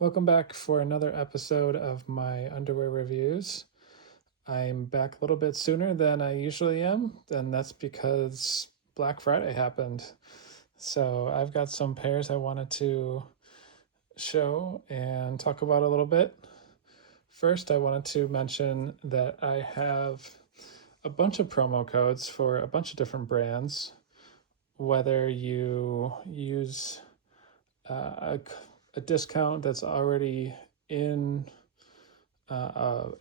Welcome back for another episode of my underwear reviews. I'm back a little bit sooner than I usually am, and that's because Black Friday happened. So I've got some pairs I wanted to show and talk about a little bit. First, I wanted to mention that I have a bunch of promo codes for a bunch of different brands. Whether you use a discount that's already in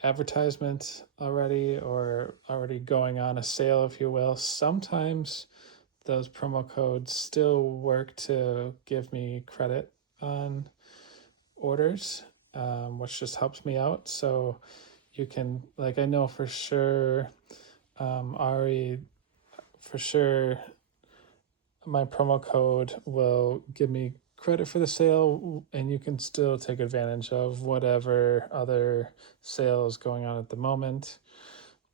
advertisement already or already going on a sale, if you will, sometimes those promo codes still work to give me credit on orders, which just helps me out. So you can, like, I know for sure, Ari, for sure, my promo code will give me credit for the sale, and you can still take advantage of whatever other sales going on at the moment.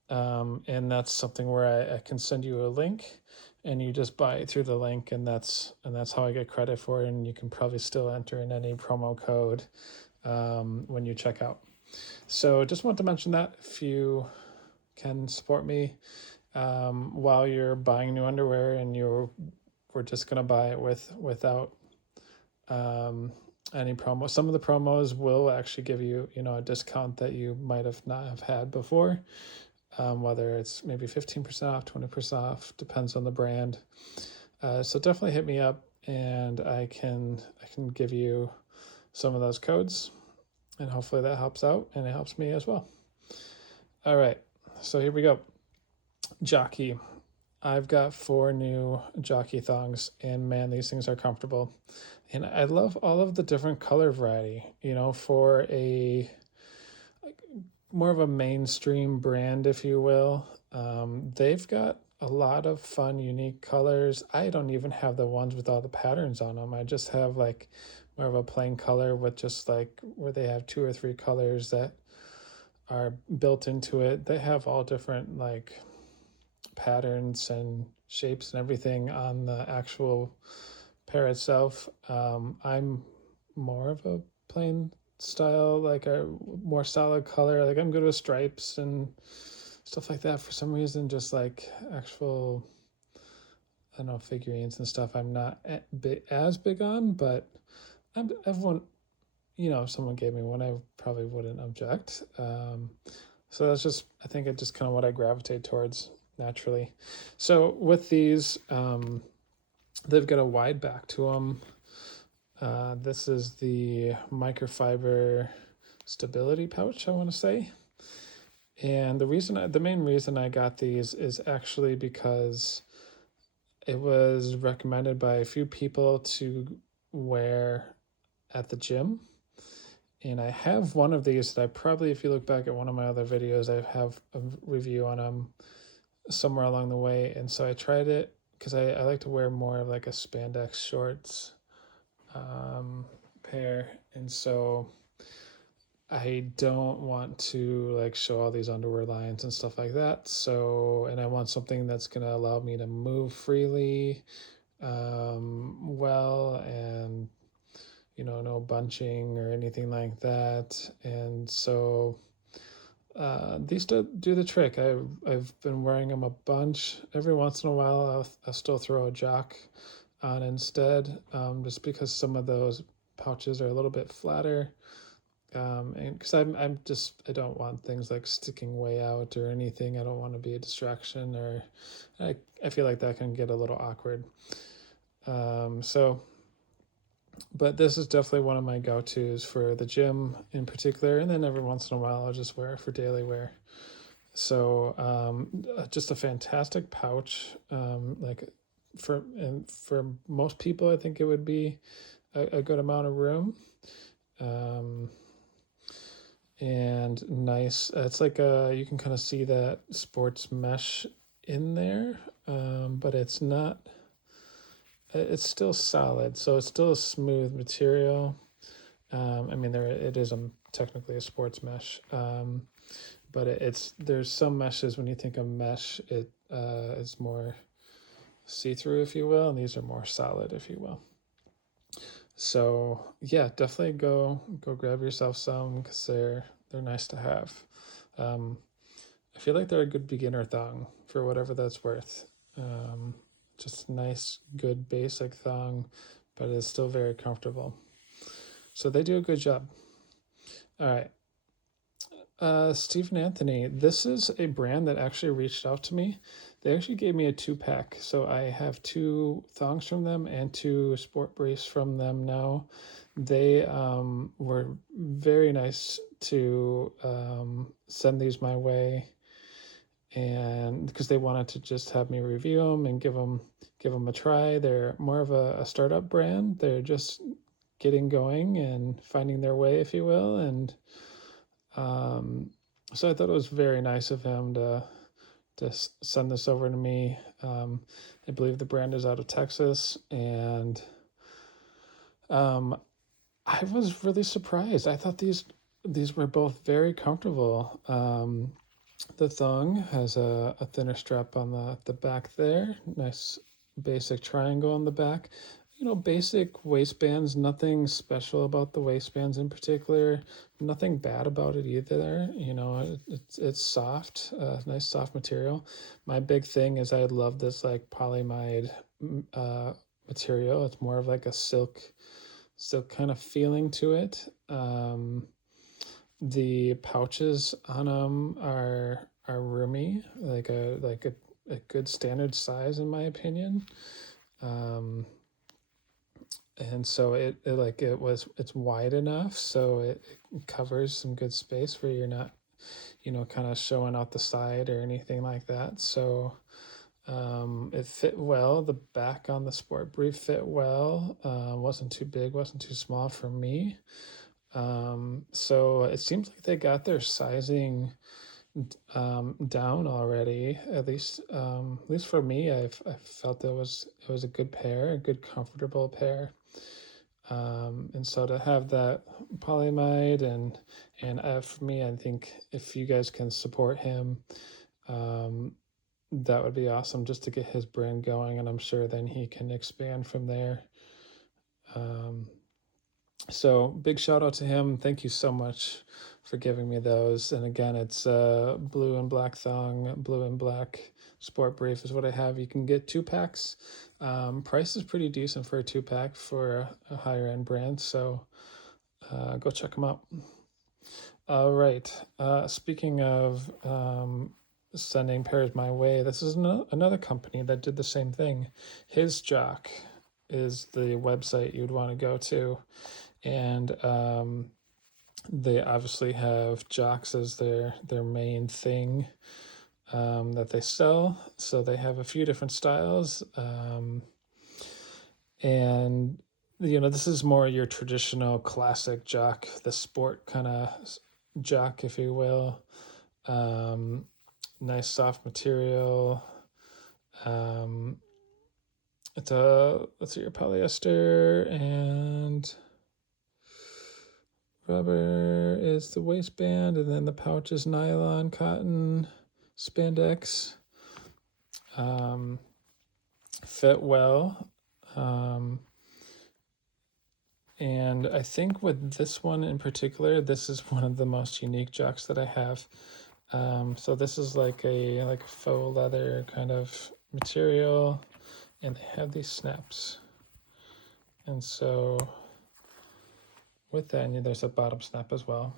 And that's something where I can send you a link and you just buy it through the link, and that's how I get credit for it. And you can probably still enter in any promo code when you check out. So just want to mention that if you can support me while you're buying new underwear and we're just gonna buy it without any promo. Some of the promos will actually give you a discount that you might have not have had before. Whether it's maybe 15% off, 20% off, depends on the brand. So definitely hit me up, and I can give you some of those codes, and hopefully that helps out, and it helps me as well. All right, so here we go. Jockey. I've got 4 new Jockey thongs, and man, these things are comfortable. And I love all of the different color variety, for a more of a mainstream brand, if you will. They've got a lot of fun, unique colors. I don't even have the ones with all the patterns on them. I just have like more of a plain color with just like where they have 2 or 3 colors that are built into it. They have all different like patterns and shapes and everything on the actual pair itself. I'm more of a plain style, like a more solid color. Like I'm good with stripes and stuff like that for some reason. Just like actual, I don't know, figurines and stuff. I'm not as big on, but everyone, if someone gave me one, I probably wouldn't object. So that's just, I think it's just kind of what I gravitate towards naturally. So with these, they've got a wide back to them. This is the microfiber stability pouch, I want to say. And the main reason I got these is actually because it was recommended by a few people to wear at the gym. And I have one of these that I probably, if you look back at one of my other videos, I have a review on them somewhere along the way. And so I tried it because I like to wear more of like a spandex shorts pair. And so I don't want to like show all these underwear lines and stuff like that. So, and I want something that's going to allow me to move freely, well, and no bunching or anything like that. And so these do the trick. I've been wearing them a bunch. Every once in a while, I'll still throw a Jock on instead, just because some of those pouches are a little bit flatter. And because I don't want things like sticking way out or anything. I don't want to be a distraction, or I feel like that can get a little awkward. But this is definitely one of my go-tos for the gym in particular, and then every once in a while I'll just wear it for daily wear. So just a fantastic pouch. Like for most people, I think it would be a good amount of room. And nice. It's like you can kind of see that sports mesh in there, but it's not. It's still solid, so it's still a smooth material. I mean, it is technically a sports mesh, but there's some meshes when you think of mesh, it is more see-through, if you will, and these are more solid, if you will. So yeah, definitely go grab yourself some because they're nice to have. Um, I feel like they're a good beginner thong for whatever that's worth. Um, just nice, good basic thong, but it's still very comfortable. So they do a good job. All right. Stephen Anthony, this is a brand that actually reached out to me. They actually gave me a 2-pack. So I have 2 thongs from them and 2 sport briefs from them now. They were very nice to send these my way, and because they wanted to just have me review them and give them a try. They're more of a startup brand. They're just getting going and finding their way, if you will. And um, so I thought it was very nice of him to send this over to me. I believe the brand is out of Texas, and um, I was really surprised. I thought these were both very comfortable. The thong has a thinner strap on the back there. Nice basic triangle on the back. Basic waistbands, nothing special about the waistbands in particular. Nothing bad about it either. It's soft, nice soft material. My big thing is I love this like polyamide uh, material. It's more of like a silk kind of feeling to it. The pouches on them are roomy, like a good standard size in my opinion. Um, and so it's wide enough so it covers some good space where you're not kind of showing out the side or anything like that. So it fit well. The back on the sport brief fit well. Wasn't too big, wasn't too small for me. So it seems like they got their sizing down already. At least for me, I felt it was a good pair, a good comfortable pair. And so to have that polyamide and for me, I think if you guys can support him, um, that would be awesome just to get his brand going, and I'm sure then he can expand from there. Um, So big shout out to him. Thank you so much for giving me those. And again, it's blue and black thong, blue and black sport brief is what I have. You can get 2-packs. Price is pretty decent for a 2-pack for a higher end brand. So go check them out. All right. Speaking of sending pairs my way, this is another company that did the same thing. His.jock is the website you'd want to go to. And they obviously have jocks as their main thing that they sell. So they have a few different styles, and this is more your traditional classic jock, the sport kind of jock, if you will. Nice soft material. It's a let's see, your polyester and rubber is the waistband, and then the pouch is nylon, cotton, spandex. Fit well. And I think with this one in particular, this is one of the most unique jocks that I have. So this is like a faux leather kind of material, and they have these snaps. And so with that, and there's a bottom snap as well.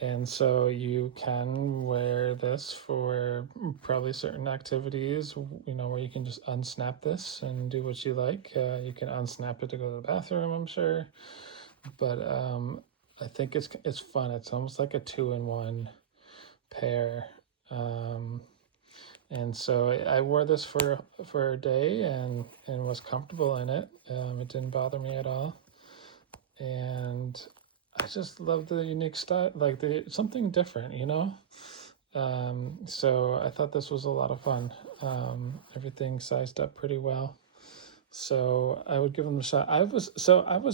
And so you can wear this for probably certain activities, where you can just unsnap this and do what you like. You can unsnap it to go to the bathroom, I'm sure. But I think it's fun. It's almost like a 2-in-1 pair. And so I wore this for a day and was comfortable in it. It didn't bother me at all. And I just love the unique style, like something different, So I thought this was a lot of fun. Everything sized up pretty well. So I would give them a shot. I was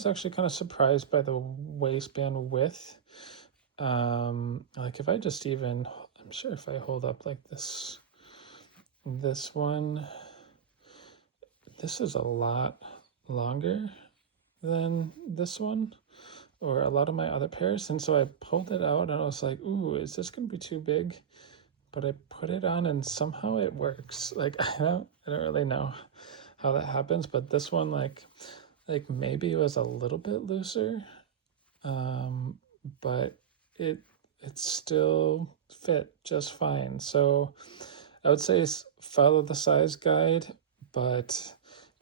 actually kind of surprised by the waistband width. Like if I just I'm sure if I hold up like this one, this is a lot longer than this one or a lot of my other pairs. And so I pulled it out and I was like, ooh, is this going to be too big? But I put it on and somehow it works. Like I don't really know how that happens, but this one like maybe it was a little bit looser, um, but it it still fit just fine. So I would say follow the size guide, but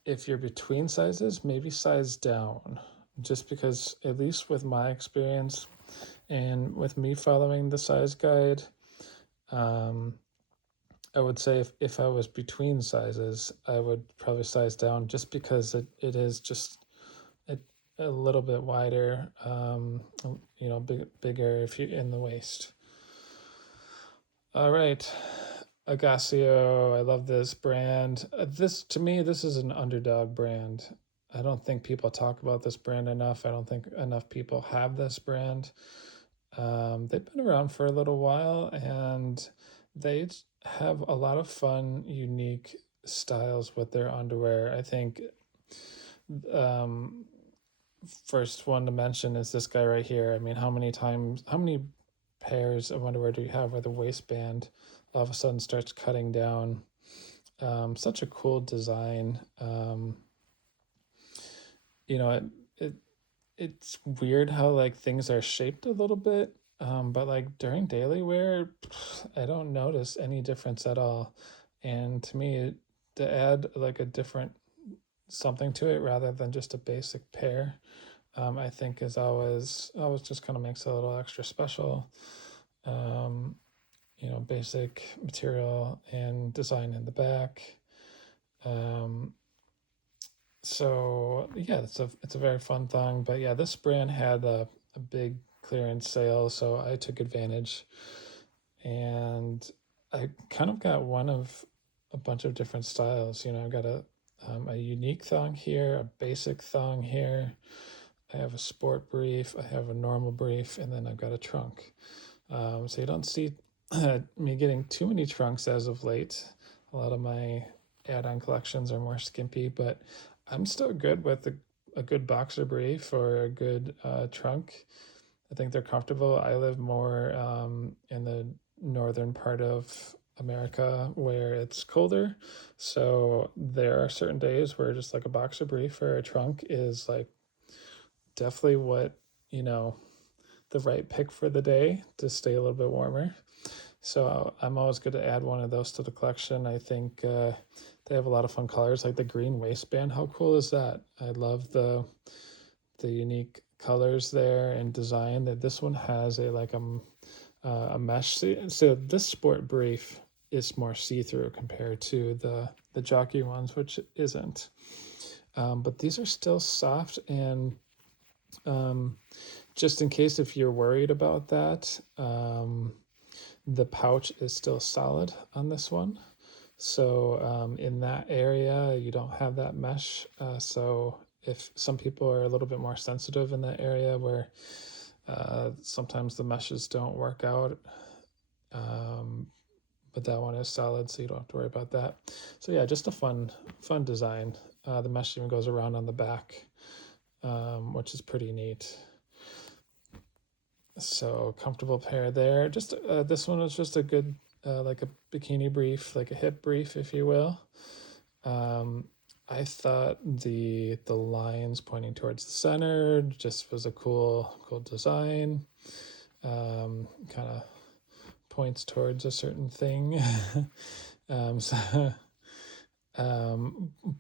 if you're between sizes, maybe size down. Just because, at least with my experience and with me following the size guide, um, I would say if I was between sizes, I would probably size down just because it is just a, a little bit wider, bigger if you in the waist. All right, Agassio, I love this brand. This to me, this is an underdog brand. I don't think people talk about this brand enough. I don't think enough people have this brand. They've been around for a little while and they have a lot of fun, unique styles with their underwear. I think um, first one to mention is this guy right here. I mean, how many pairs of underwear do you have where the waistband all of a sudden starts cutting down? Such a cool design. You know, it it's weird how like things are shaped a little bit, but like during daily wear, I don't notice any difference at all. And to me, to add like a different something to it rather than just a basic pair, I think is always just kind of makes it a little extra special. Um, basic material and design in the back. Um, so yeah, it's a very fun thing. But yeah, this brand had a big clearance sale, so I took advantage, and I kind of got one of a bunch of different styles. I've got a unique thong here, a basic thong here. I have a sport brief, I have a normal brief, and then I've got a trunk. So you don't see me getting too many trunks as of late. A lot of my add-on collections are more skimpy, but I'm still good with a good boxer brief or a good trunk. I think they're comfortable. I live more in the northern part of America where it's colder. So there are certain days where just like a boxer brief or a trunk is like definitely what, you know, the right pick for the day to stay a little bit warmer. So I'm always going to add one of those to the collection. I think they have a lot of fun colors, like the green waistband. How cool is that? I love the unique colors there and design. That this one has a mesh. So this sport brief is more see through compared to the Jockey ones, which isn't. But these are still soft and um, just in case if you're worried about that, the pouch is still solid on this one. So in that area, you don't have that mesh. So if some people are a little bit more sensitive in that area where sometimes the meshes don't work out, um, but that one is solid, so you don't have to worry about that. So yeah, just a fun design. The mesh even goes around on the back, which is pretty neat. So comfortable pair there. Just this one was just a good like a bikini brief, like a hip brief, if you will. Um, I thought the lines pointing towards the center just was a cool design. Kind of points towards a certain thing. So,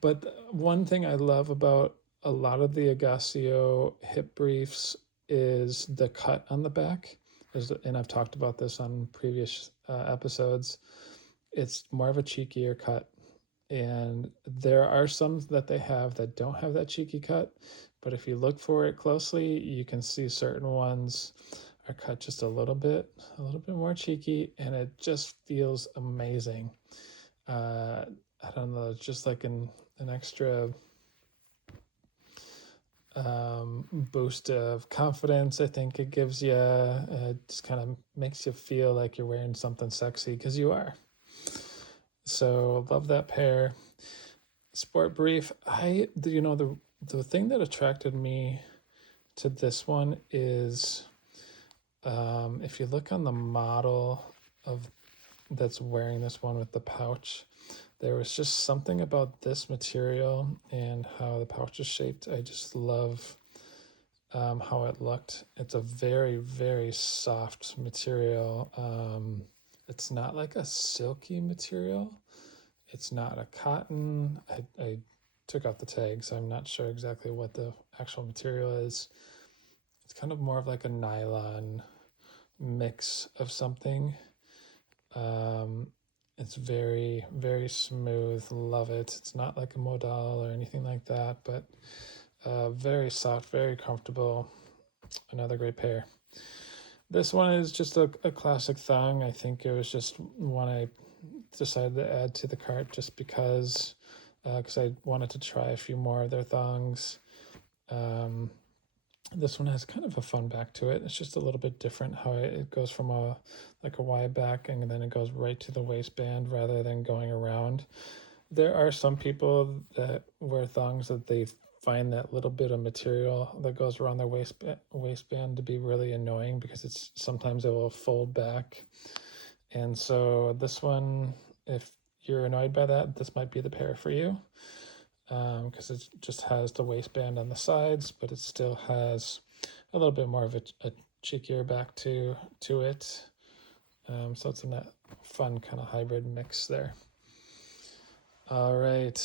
but one thing I love about a lot of the Agassio hip briefs is the cut on the back. And I've talked about this on previous episodes. It's more of a cheekier cut. And there are some that they have that don't have that cheeky cut. But if you look for it closely, you can see certain ones are cut just a little bit more cheeky, and it just feels amazing. I don't know, it's just like an extra boost of confidence. I think it gives you, just kind of makes you feel like you're wearing something sexy because you are. So love that pair. Sport brief. The The thing that attracted me to this one is if you look on the model of that's wearing this one with the pouch, there was just something about this material and how the pouch is shaped. I just love how it looked. It's a very, very soft material. It's not like a silky material. It's not a cotton. I took out the tag, so I'm not sure exactly what the actual material is. It's kind of more of like a nylon mix of something. It's very, very smooth. Love it. It's not like a modal or anything like that, but very soft, very comfortable. Another great pair. This one is just a classic thong. I think it was just one I decided to add to the cart just because I wanted to try a few more of their thongs. This one has kind of a fun back to it. It's just a little bit different how it goes from a Y back and then it goes right to the waistband rather than going around. There are some people that wear thongs that they find that little bit of material that goes around their waistband to be really annoying because it's sometimes it will fold back. And so this one, if you're annoyed by that, this might be the pair for you. Because it just has the waistband on the sides, but it still has a little bit more of a cheekier back to it. So it's a fun kind of hybrid mix there. All right,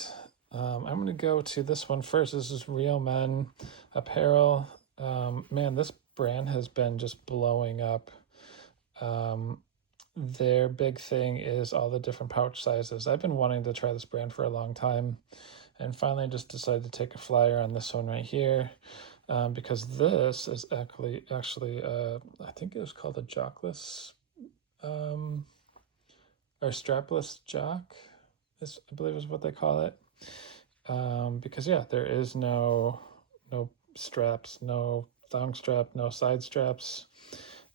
I'm going to go to this one first. This is Real Men Apparel. Man, this brand has been just blowing up. Their big thing is all the different pouch sizes. I've been wanting to try this brand for a long time. And finally, just decided to take a flyer on this one right here because this is actually I think it was called a jockless or strapless jock, I believe is what they call it. Because yeah, there is no straps, no thong strap, no side straps.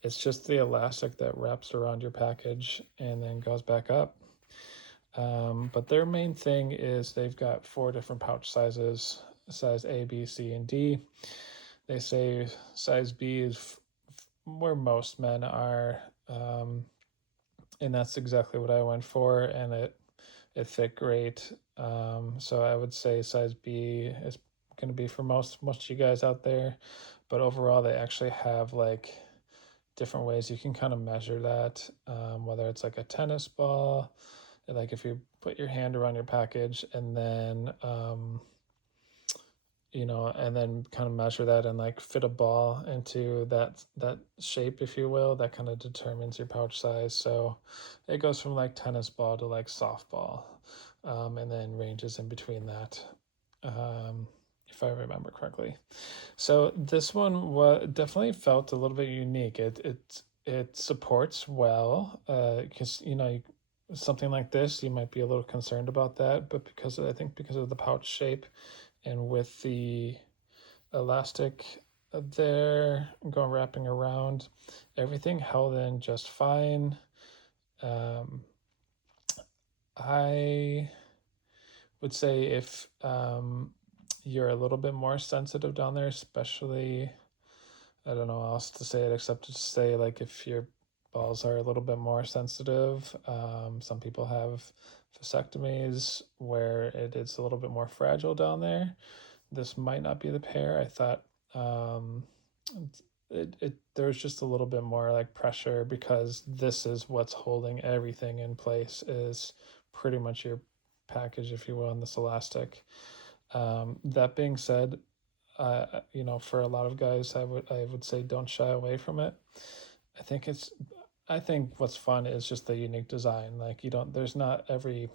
It's just the elastic that wraps around your package and then goes back up. But their main thing is they've got 4 different pouch sizes, size A, B, C, and D. They say size B is where most men are, and that's exactly what I went for, and it fit great. So I would say size B is going to be for most of you guys out there, but overall they actually have like different ways you can kind of measure that, whether it's like a tennis ball, like if you put your hand around your package and then and then kind of measure that and like fit a ball into that shape, if you will, that kind of determines your pouch size. So it goes from like tennis ball to like softball, and then ranges in between that, if I remember correctly. So this one definitely felt a little bit unique. It supports well, because something like this you might be a little concerned about that, but because of the pouch shape and with the elastic there wrapping around, everything held in just fine. I would say if you're a little bit more sensitive down there, especially, I don't know how else to say it except to say like if your balls are a little bit more sensitive, some people have vasectomies where it is a little bit more fragile down there. This might not be the pair. I thought there's just a little bit more like pressure because this is what's holding everything in place, is pretty much your package, if you will, in this elastic. That being said, for a lot of guys, I would say don't shy away from it. I think what's fun is just the unique design. Like there's not every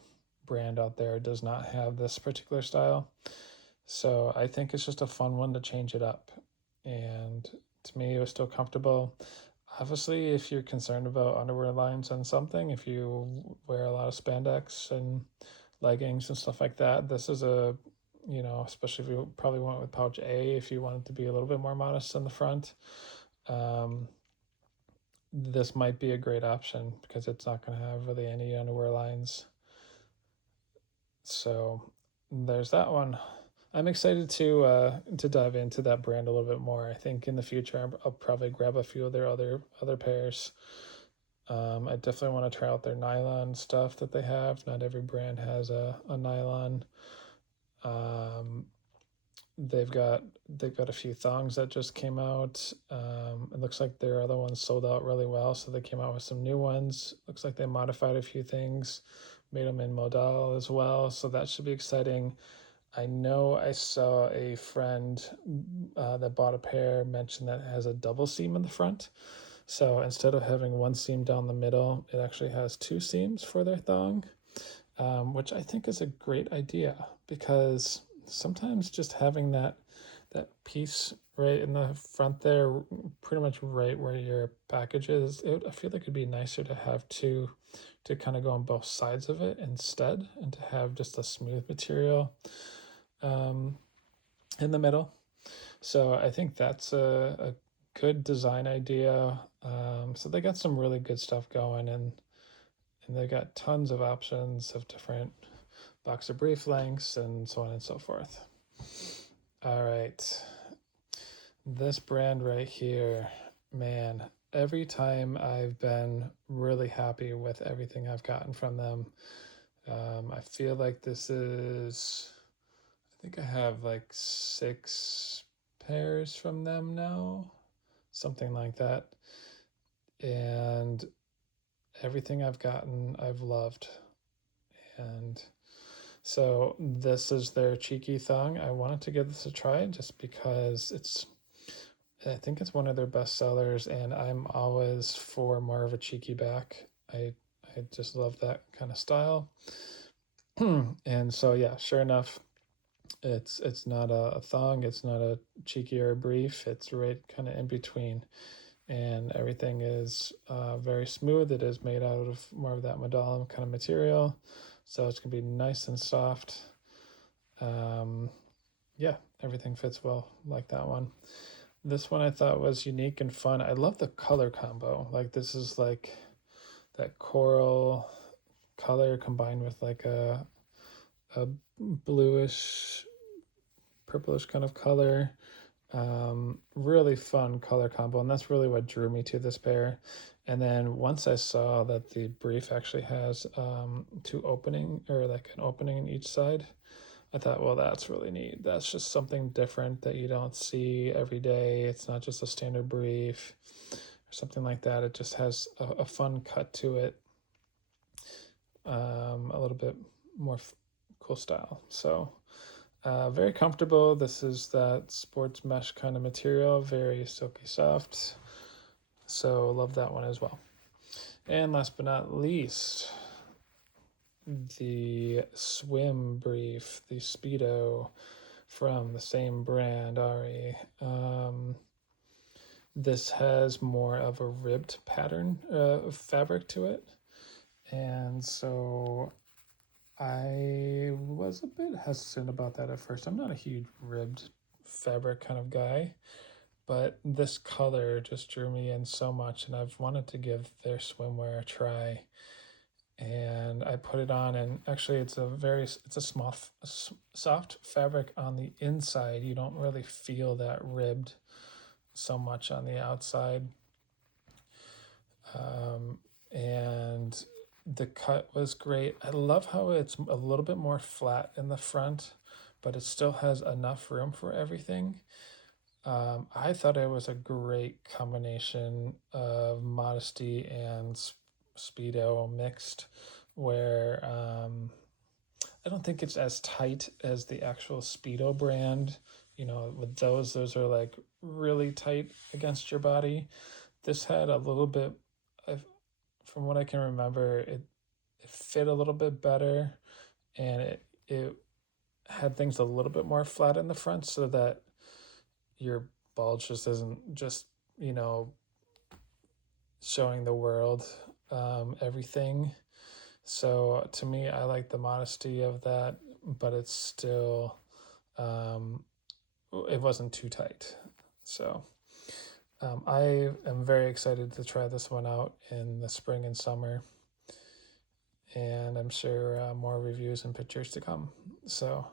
brand out there does not have this particular style. So I think it's just a fun one to change it up. And to me, it was still comfortable. Obviously, if you're concerned about underwear lines on something, if you wear a lot of spandex and leggings and stuff like that, this is especially if you probably went with pouch A, if you wanted to be a little bit more modest in the front, this might be a great option because it's not going to have really any underwear lines. So there's that one. I'm excited to dive into that brand a little bit more. I think in the future I'll probably grab a few of their other pairs. I definitely want to try out their nylon stuff that they have. Not every brand has a nylon. Um, they've got a few thongs that just came out. It looks like their other ones sold out really well, so they came out with some new ones. Looks like they modified a few things, made them in modal as well, so that should be exciting. I know I saw a friend that bought a pair mention that it has a double seam in the front. So instead of having one seam down the middle, it actually has two seams for their thong, which I think is a great idea because sometimes just having that piece right in the front there, pretty much right where your package is, I feel like it'd be nicer to have two to kind of go on both sides of it instead, and to have just a smooth material in the middle. So I think that's a good design idea. So they got some really good stuff going, and they got tons of options of different boxer brief lengths and so on and so forth. All right, this brand right here, man, every time I've been really happy with everything I've gotten from them. I feel like this is, I think I have like 6 pairs from them now, something like that. And everything I've gotten, I've loved. And so this is their cheeky thong. I wanted to give this a try just because I think it's one of their best sellers, and I'm always for more of a cheeky back. I just love that kind of style. And so yeah, sure enough, it's not a thong, it's not a cheeky or a brief, it's right kind of in between, and everything is very smooth. It is made out of more of that modal kind of material, so it's gonna be nice and soft. Yeah, everything fits well like that one. This one I thought was unique and fun. I love the color combo. Like this is like that coral color combined with like a bluish purplish kind of color. Really fun color combo, and that's really what drew me to this pair. And then once I saw that the brief actually has two opening, or like an opening in each side, I thought, well, that's really neat. That's just something different that you don't see every day. It's not just a standard brief or something like that. It just has a fun cut to it, a little bit more cool style. So very comfortable. This is that sports mesh kind of material, very silky soft. So love that one as well. And last but not least, the swim brief, the Speedo from the same brand, Ari. This has more of a ribbed pattern of fabric to it. And so I was a bit hesitant about that at first. I'm not a huge ribbed fabric kind of guy, but this color just drew me in so much, and I've wanted to give their swimwear a try. And I put it on, and actually it's a small soft fabric on the inside. You don't really feel that ribbed so much on the outside. And the cut was great. I love how it's a little bit more flat in the front, but it still has enough room for everything. I thought it was a great combination of modesty and Speedo mixed, where I don't think it's as tight as the actual Speedo brand. You know, with those are like really tight against your body. This had a little bit, from what I can remember, it fit a little bit better, and it had things a little bit more flat in the front, so that your bulge just isn't just, you know, showing the world everything. So to me, I like the modesty of that, but it's still, it wasn't too tight. So I am very excited to try this one out in the spring and summer, and I'm sure more reviews and pictures to come. So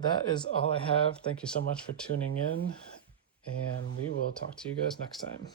that is all I have. Thank you so much for tuning in, and we will talk to you guys next time.